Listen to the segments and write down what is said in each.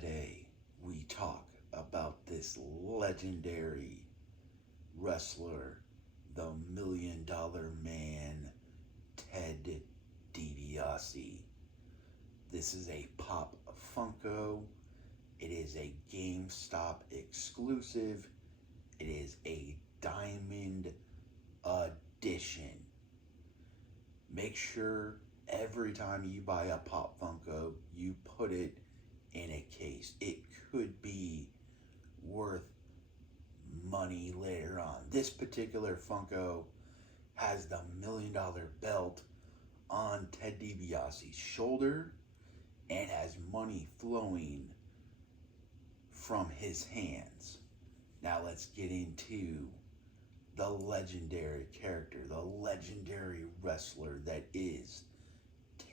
Today we talk about this legendary wrestler, the $1 Million Man, Ted DiBiase. This is a Pop Funko. It is a GameStop exclusive. It is a diamond edition. Make sure every time you buy a Pop Funko, you put it in a case. It could be worth money later on. This particular Funko has the $1 Million belt on Ted DiBiase's shoulder and has money flowing from his hands. Now let's get into the legendary character, the legendary wrestler that is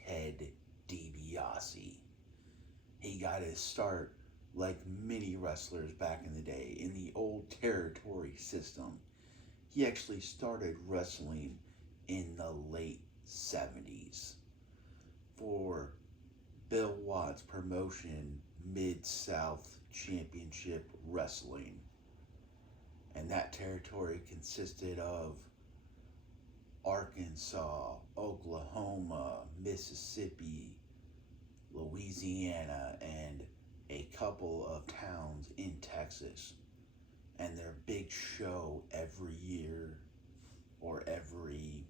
Ted DiBiase. He got his start like many wrestlers back in the day in the old territory system. He actually started wrestling in the late 70s for Bill Watts' promotion, Mid-South Championship Wrestling. And that territory consisted of Arkansas, Oklahoma, Mississippi, Louisiana, and a couple of towns in Texas. And their big show every year or every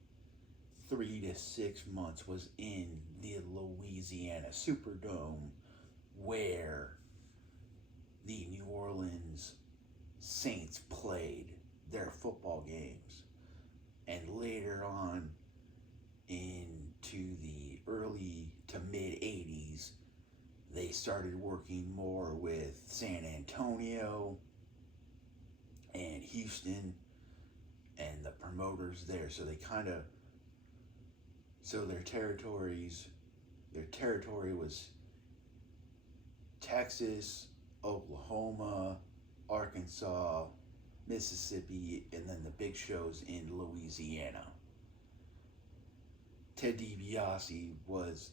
3 to 6 months was in the Louisiana Superdome, where the New Orleans Saints played their football games. And later on into the early to mid 80s, they started working more with San Antonio and Houston and the promoters there. So they their territory was Texas, Oklahoma, Arkansas, Mississippi, and then the big shows in Louisiana. Ted DiBiase was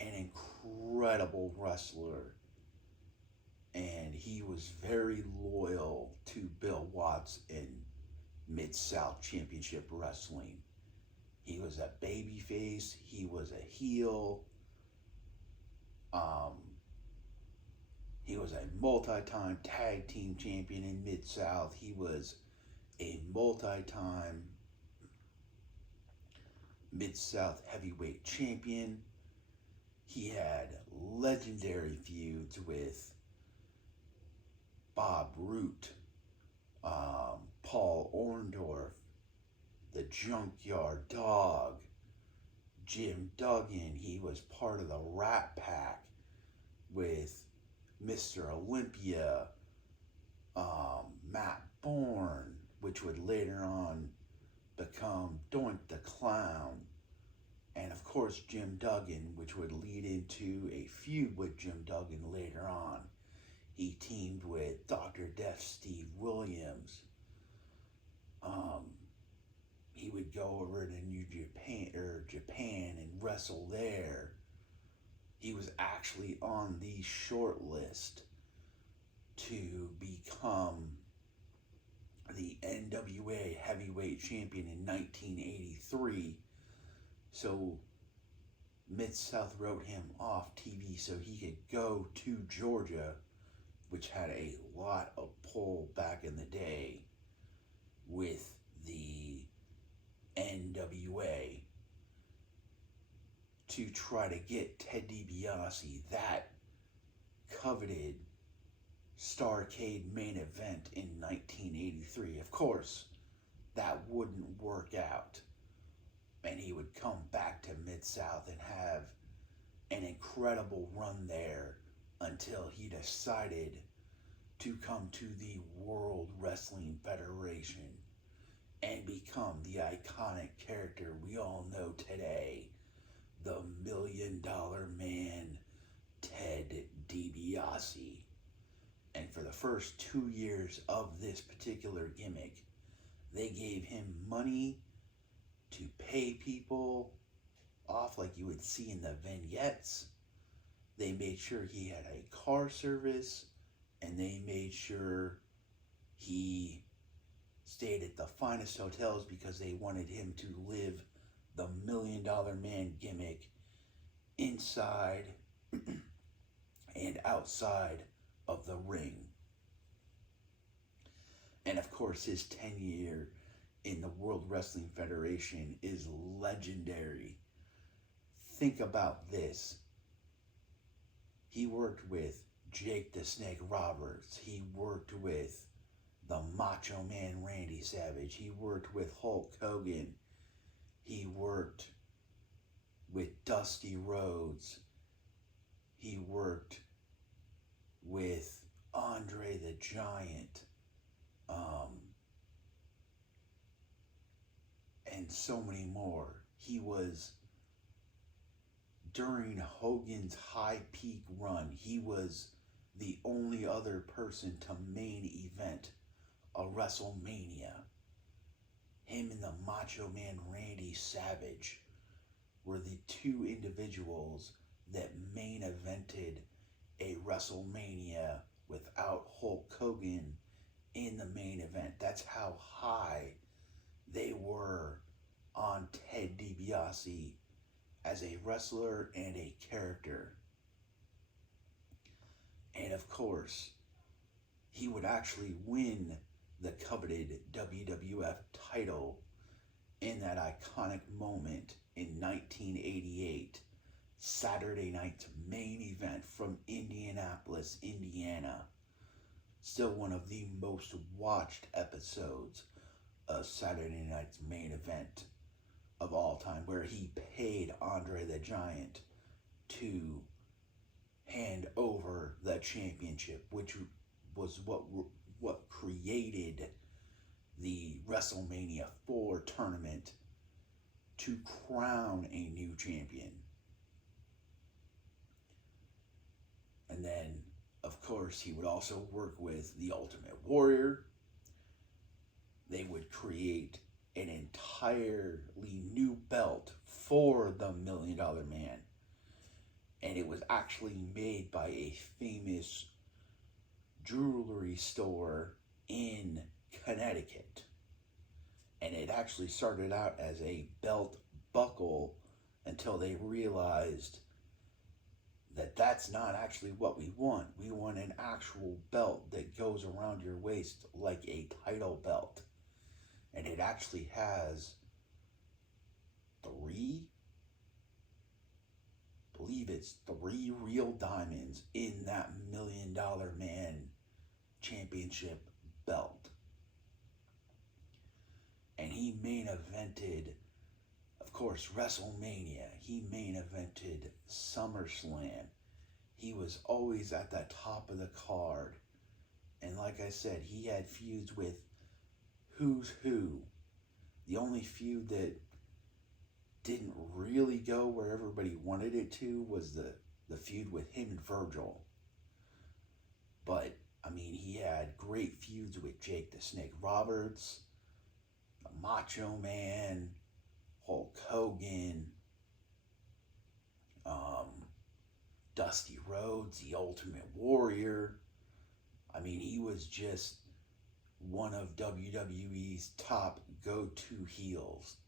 an incredible wrestler, and he was very loyal to Bill Watts in Mid-South Championship Wrestling. He was a babyface, he was a heel, he was a multi-time tag team champion in Mid-South. He was a multi-time Mid-South heavyweight champion. He had legendary feuds with Bob Root, Paul Orndorff, the Junkyard Dog, Jim Duggan. He was part of the Rat Pack with Mr. Olympia, Matt Bourne, which would later on become Doink the Clown, and of course Jim Duggan, which would lead into a feud with Jim Duggan later on. He teamed with Dr. Death Steve Williams. He would go over to Japan and wrestle there. He was actually on the short list to become the NWA heavyweight champion in 1983. So Mid-South wrote him off TV so he could go to Georgia, which had a lot of pull back in the day with the NWA, to try to get Ted DiBiase that coveted Starrcade main event in 1983. Of course, that wouldn't work out, and he would come back to Mid-South and have an incredible run there until he decided to come to the World Wrestling Federation and become the iconic character we all know today, the $1 Million Man, Ted DiBiase. And for the first 2 years of this particular gimmick, they gave him money to pay people off like you would see in the vignettes. They made sure he had a car service, and they made sure he stayed at the finest hotels because they wanted him to live the $1 million man gimmick inside and outside of the ring. And of course, his tenure in the World Wrestling Federation is legendary. Think about this. He worked with Jake the Snake Roberts. He worked with the Macho Man Randy Savage. He worked with Hulk Hogan. He worked with Dusty Rhodes. He worked with Andre the Giant. And so many more. He was, during Hogan's high peak run, he was the only other person to main event a WrestleMania. Him and the Macho Man Randy Savage were the two individuals that main evented a WrestleMania without Hulk Hogan in the main event. That's how high they were on Ted DiBiase as a wrestler and a character. And of course, he would actually win the coveted WWF title in that iconic moment in 1988, Saturday night's main event from Indianapolis, Indiana. Still one of the most watched episodes of Saturday night's main event of all time, where he paid Andre the Giant to hand over the championship, which was what created the WrestleMania 4 tournament to crown a new champion. And then, of course, he would also work with the Ultimate Warrior. They would create an entirely new belt for the $1 Million Man. And it was actually made by a famous jewelry store in Connecticut. And it actually started out as a belt buckle until they realized that that's not actually what we want. We want an actual belt that goes around your waist like a title belt. And it actually has three real diamonds in that $1 Million Man championship belt. And he main evented, of course, WrestleMania. He main evented SummerSlam. He was always at the top of the card. And like I said, he had feuds with who's who. The only feud that didn't really go where everybody wanted it to was the feud with him and Virgil. But, I mean, he had great feuds with Jake the Snake Roberts, the Macho Man, Hulk Hogan, Dusty Rhodes, the Ultimate Warrior. I mean, he was just one of WWE's top go-to heels.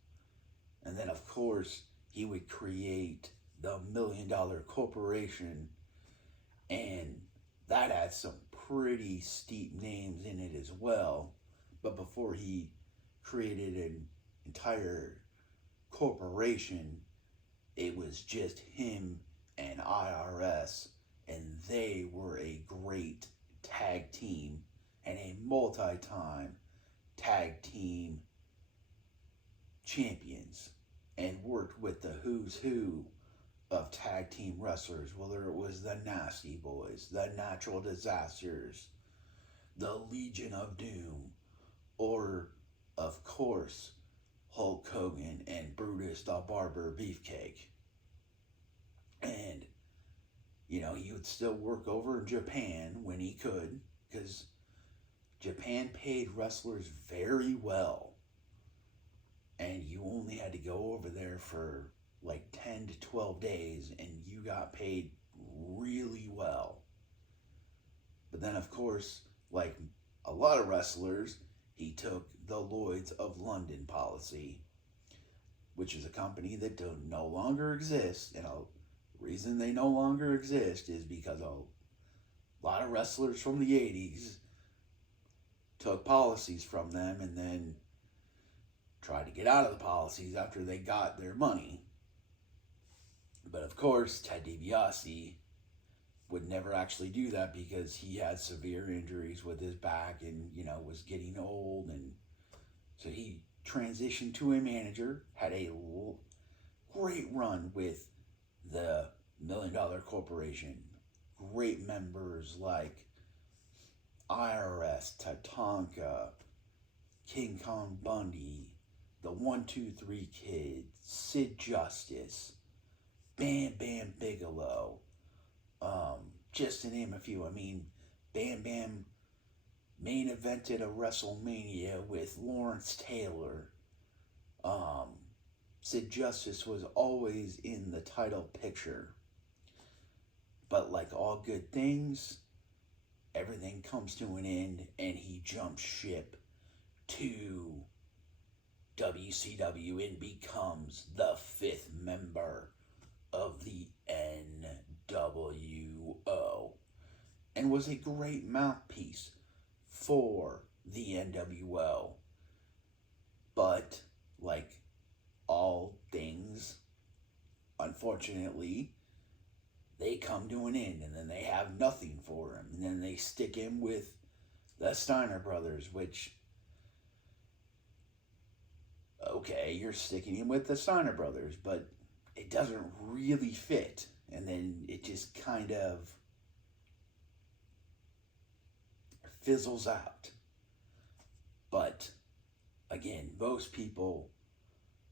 And then, of course, he would create the $1 Million Corporation, and that had some pretty steep names in it as well. But before he created an entire corporation, it was just him and IRS, and they were a great tag team and a multi-time tag team champions, and worked with the who's who of tag team wrestlers, whether it was the Nasty Boys, the Natural Disasters, the Legion of Doom, or, of course, Hulk Hogan and Brutus the Barber Beefcake. And, you know, he would still work over in Japan when he could, because Japan paid wrestlers very well. And you only had to go over there for like 10 to 12 days, and you got paid course, like a lot of wrestlers, he took the Lloyds of London policy, which is a company that no longer exists. And a reason they no longer exist is because a lot of wrestlers from the 80s took policies from them and then tried to get out of the policies after they got their money. But of course, Ted DiBiase would never actually do that because he had severe injuries with his back and, was getting old. And so he transitioned to a manager, had a great run with the $1 Million Corporation. Great members like IRS, Tatanka, King Kong Bundy, the 1-2-3 Kid, Sid Justice, Bam Bam Bigelow, just to name a few. I mean, Bam Bam main evented a WrestleMania with Lawrence Taylor. Sid Justice was always in the title picture. But like all good things, everything comes to an end and he jumps ship to WCW and becomes the 5th member of the NWO and was a great mouthpiece for the NWO. But like all things, unfortunately, they come to an end and then they have nothing for him. And then they stick him with the Steiner brothers, which, okay, you're sticking him with the Steiner brothers, but it doesn't really fit. And then it just kind of fizzles out. But again, most people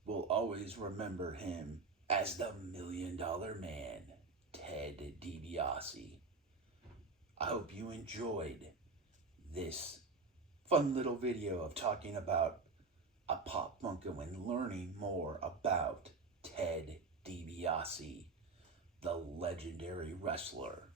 will always remember him as the $1 Million Man, Ted DiBiase. I hope you enjoyed this fun little video of talking about a pop Funko and learning more about Ted DiBiase, the legendary wrestler.